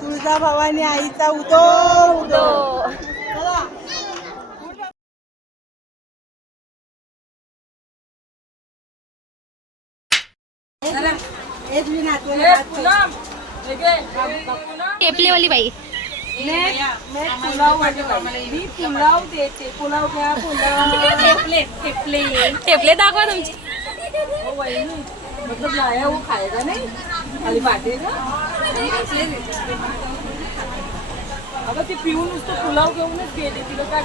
तुळजाभवानी आईचा उदो उदो. टेपलेवाली बाई पुलाव देते. पुलाव घ्या. टेपले दाखवा तुमची. मतलब लाया वो खाएगा नहीं खाली बाटेगा. अगं ते पिऊन नुसतं पुलाव घेऊनच गेले. तिला काय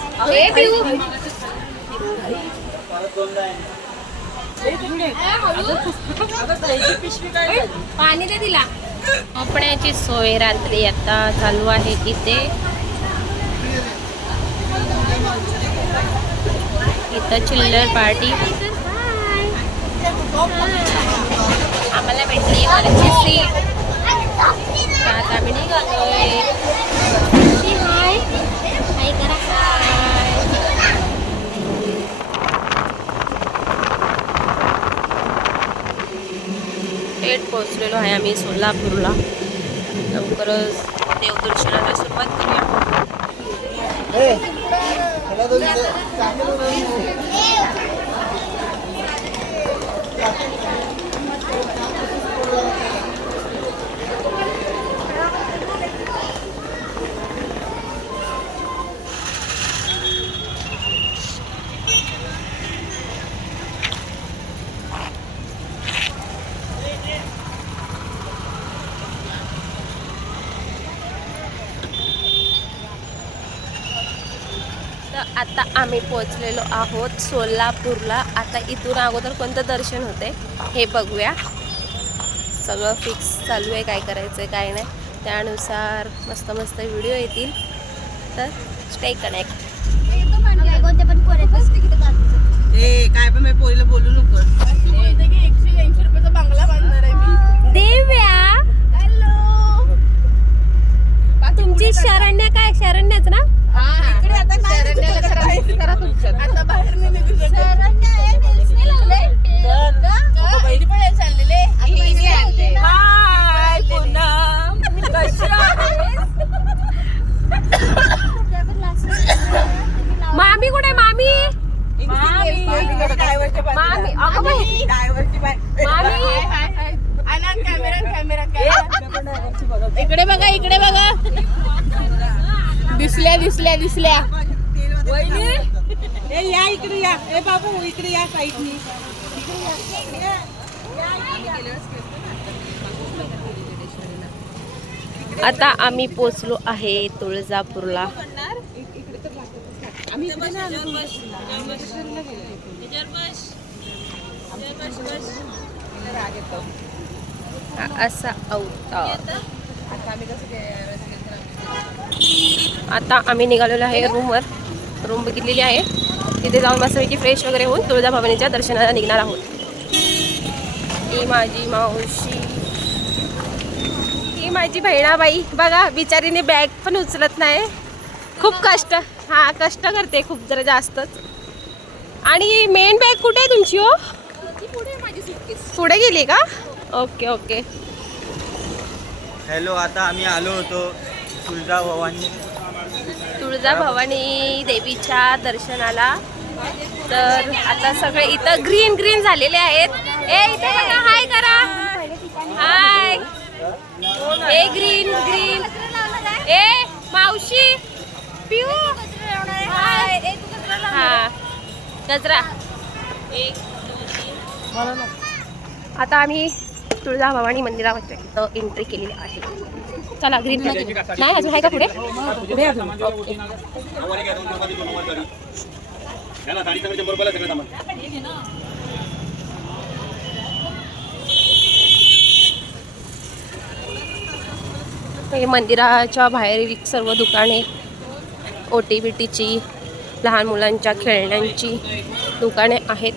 पिशवी काय पाणी दे तिला. कपड्याची सोय रात्री आता चालू आहे इथे. इथं चिल्लर पार्टी. आम्हाला भेटली वरची सीट. आता आम्ही निघालोय. हाय हाय करा. थेट पोहोचलेलो आहे आम्ही सोलापूरला. लवकरच देवदर्शनाला सुरुवात करूया. आता आम्ही पोहोचलेलो आहोत सोलापूरला. आता इथून अगोदर कोणतं दर्शन होते हे बघूया. सगळं फिक्स चालू आहे काय करायचं आहे काय नाही. त्यानुसार मस्त मस्त व्हिडिओ येतील. तर स्टे कनेक्ट. काय पण मी पोरीला बोलू नको. 180 रुपयाचा बंगला बांधणार आहे मी. देव्या तुमची शरण्या काय शरण्याच ना. इकडे आता आता बाहेर नाही निघू शकत. बहिणी पण चाललेले. हाय पूनम कशी आहेस. मामी कुठे मामी. इकडे बघा इकडे बघा. दिसल्या दिसल्या दिसल्या. या इकडे या. ए बाबू इकडे या साईडनी. आता आम्ही पोचलो आहे तुळजापूरला. असा अवतार. आता आम्ही निघालेलो आहे रूमवर. रूम बघितलेली आहे. तिथे जाऊन मस्तपैकी फ्रेश वगैरे होऊन तुळजाभवानीच्या दर्शनाला निघणार आहोत. ही माझी मावशी. ही माझी बहिणाबाई. बघा बिचारीने बॅग पण उचलत नाही. खूप कष्ट कष्ट करते खूप जरा जास्तच. आणि मेन बॅग कुठे आहे तुमची हो. पुढे गेली का. Okay okay. हॅलो. आता आम्ही आलो होतो तुळजाभवानी देवीच्या दर्शनाला. तर आता सगळे इथं ग्रीन ग्रीन झालेले आहेत. ए इथे बघा हाय करा. हाय. ए ग्रीन ग्रीन. ए मावशी पिऊ. हा गजरा. आता आम्ही तुळजाभवानी मंदिरामध्ये एंट्री केलेली आहे. चला ग्रीन नाही अजून आहे का पुढे. हे मंदिराच्या बाहेरील सर्व दुकाने OTBTची लहान मुलांच्या खेळण्यांची दुकाने आहेत.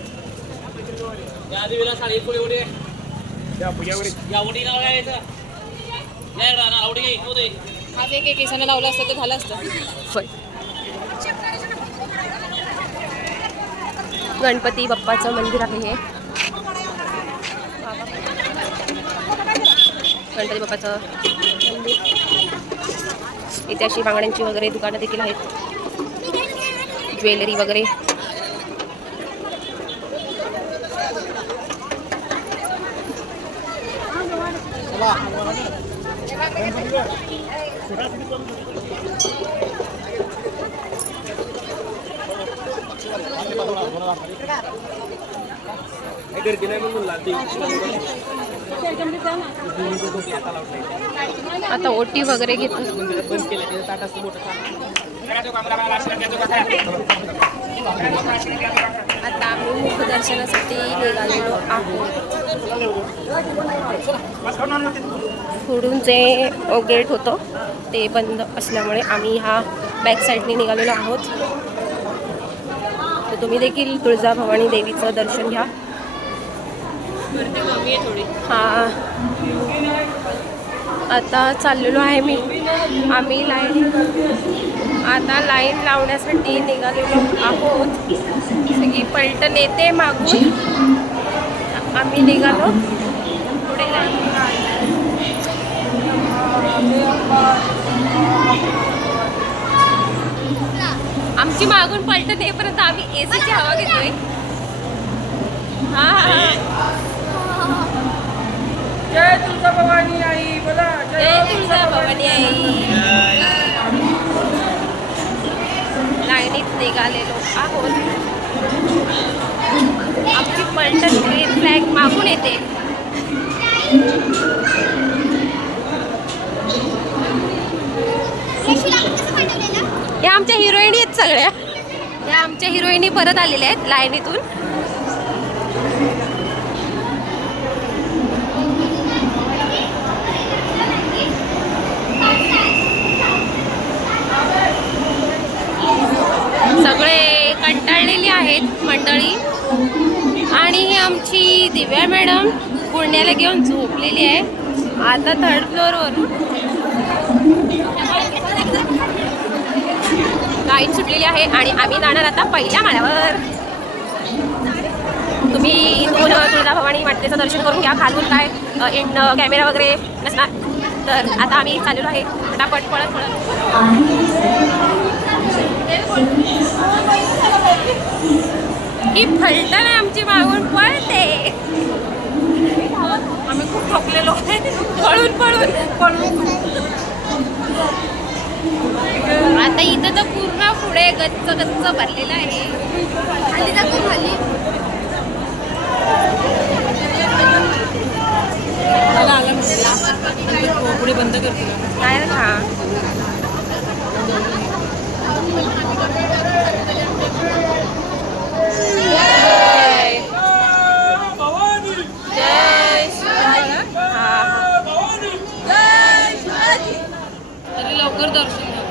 आज एक केसाने लावलं असतं तर झालं असतं. गणपती बाप्पाचं मंदिर आहे हे. गणपती बाप्पाचं मंदिर. इथे अशी बांगड्यांची वगैरे दुकानं देखील आहेत, ज्वेलरी वगैरे. आता ओटी वगैरे घेतो. आता आम्ही मुखदर्शनासाठी निघालेलो आहोत. पुढून जे गेट होतं ते बंद असल्यामुळे आम्ही ह्या बॅक साईडने निघालेलो आहोत. तर तुम्ही देखील तुळजाभवानी देवीचं दर्शन घ्या. हां, आता चाललेलो आहे आम्ही आता लाईन लावण्यासाठी निघालेलो आहोत. सगळी पलटण येते मागून, आम्ही निघालो पुढे. आमची मागून पलटण येईपर्यंत आम्ही एसीची हवा घेतोय. जय तुळजाभवानी आई बोला. जय तुळजाभवानी आई. लाईनीत निघालेलो आहोत. आमची पलटण ग्रीन फ्लॅग मागून येते. या आमच्या हिरोईनी आहेत सगळ्या. या आमच्या हिरोईनी परत आलेल्या आहेत लाईनीतून. सगळे कंटाळलेली आहेत मंडळी. आणि ही आमची दिव्या मॅडम पुण्याला घेऊन झोपलेली आहे आता 3rd फ्लोअरवरून. लाईन सुटलेली आहे आणि आम्ही जाणार आता पहिल्या माळ्यावर. तुम्ही इथून तुळजाभवानी मातेचं दर्शन करून घ्या. खालून काय कॅमेरा वगैरे नसणार. तर आता आम्ही चाललेलो आहे फटाफट पळत पळत. ही फलटण आहे आमची मागून पळते. आम्ही खूप थकलेलो आहे पळून पळून पळून. आता इथं तर पूर्ण पुढे गच्च गच्च भरलेलं आहे. खाली जातो खाली. पुढे बंद करते काय रे. हा लवकर दर्शन घ्या.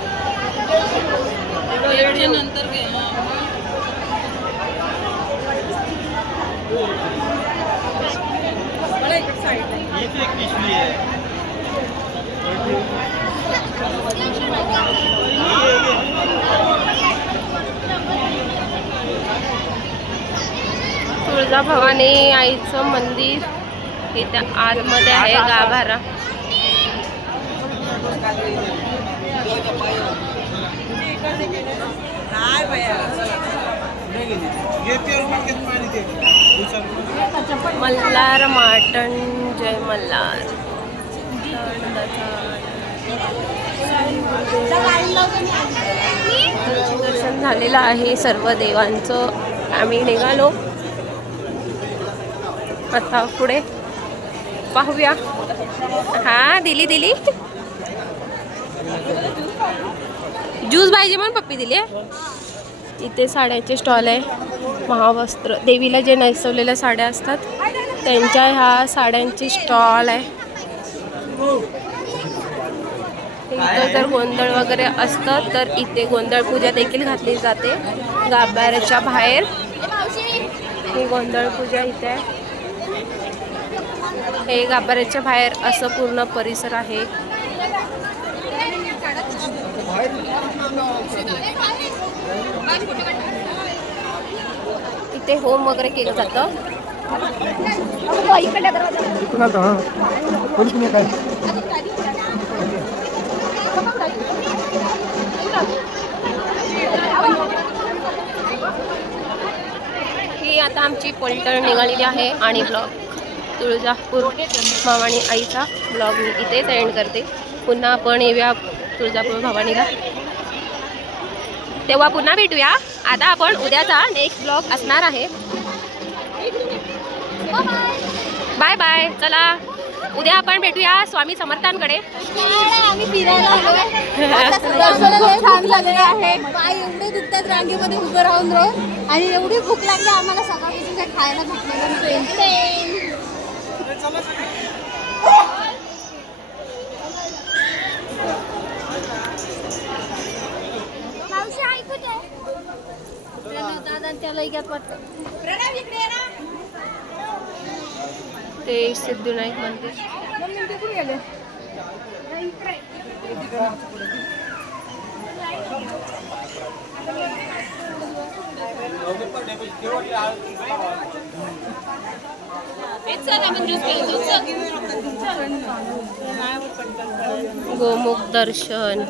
नंतर घ्या. तुळजाभवानी आईचं मंदिर इथं आतमध्ये आहे गाभारा. मल्हार माटण जय मल्हार. दर्शन झालेलं आहे सर्व देवांचं. आम्ही निघालो आता पुढे पाहूया. हा दिली ज्यूस पाहिजे म्हणून पप्पी दिली. इथे साड्याचे स्टॉल आहे. महावस्त्र देवीला जे नेसवलेल्या साड्या असतात त्यांच्या ह्या साड्यांची स्टॉल आहे. इथं जर गोंधळ वगैरे असतं तर इथे गोंधळ पूजा देखील घातली जाते. गाभाऱ्याच्या बाहेर ही गोंधळ पूजा इथे आहे. हे गाभाऱ्याच्या बाहेर असं पूर्ण परिसर आहे. इथे होम वगैरे केलं जातं. आता आमची पलटण निघालेली आहे आणि ब्लॉग तुळजापूर भवानी आईचा ब्लॉग मी इथेच एंड करते. पुन्हा आपण येऊया तुळजापूर भवानीला, तेव्हा पुन्हा भेटूया. आता आपण उद्याचा नेक्स्ट ब्लॉग असणार आहे. Bye bye. चला उद्या आपण भेटूया स्वामी समर्थांकडे. आम्ही फिरायला आलोय. दर्शन खूप छान झालेलं आहे. पाय एवढे दुखतात रांगेमध्ये उभं राहून आणि एवढी भूक लागली आम्हाला सकाळपासून काय खायला भेटलेलं नाही. ते सिद्धिविनायक मंदिर. गोमुख दर्शन.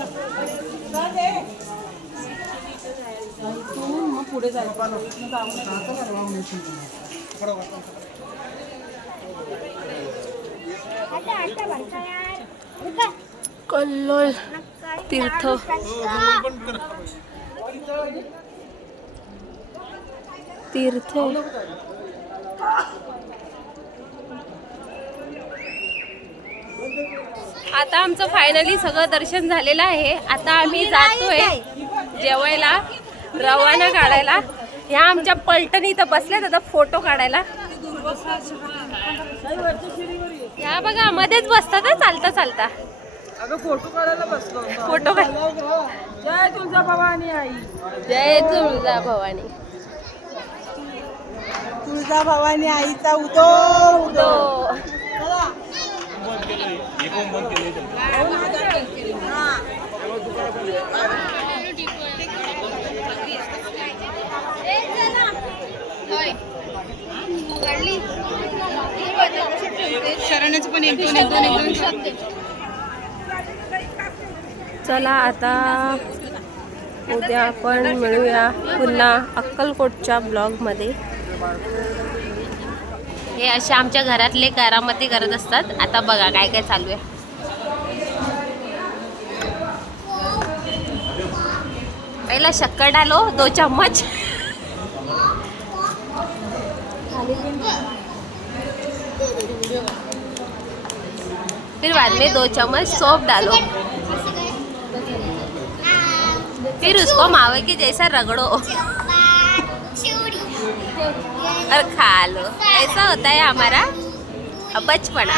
कल्लोळ तीर्थ. तीर्थ आता आमचं फायनली सगळं दर्शन झालेलं आहे. आता आम्ही जातोय जेवायला, रवाना काढायला. ह्या आमच्या पलटणी इथं बसल्यात आता फोटो काढायला. ह्या बघा मध्येच बसतात चालता चालता. अगं फोटो काढायला बसलो. फोटो काढ. जय तुळजा भवानी आई. जय तुळजा भवानी. तुळजा भवानी आईचा उदो उदो. शरणाचं पण एक दोन. चला आता उद्या आपण मिळूया पुन्हा अक्कलकोटच्या ब्लॉगमध्ये. हे असे आमच्या घरातले करामती करत असतात. आता बघा काय काय चालू आहे. पहिला शक्कर डालो 2 चम्मच, फिर बाद में 2 चम्मच सौंफ डालो, फिर उसको मावे के जैसा रगड़ो और खा लो. ऐसा होता है हमारा बचपना.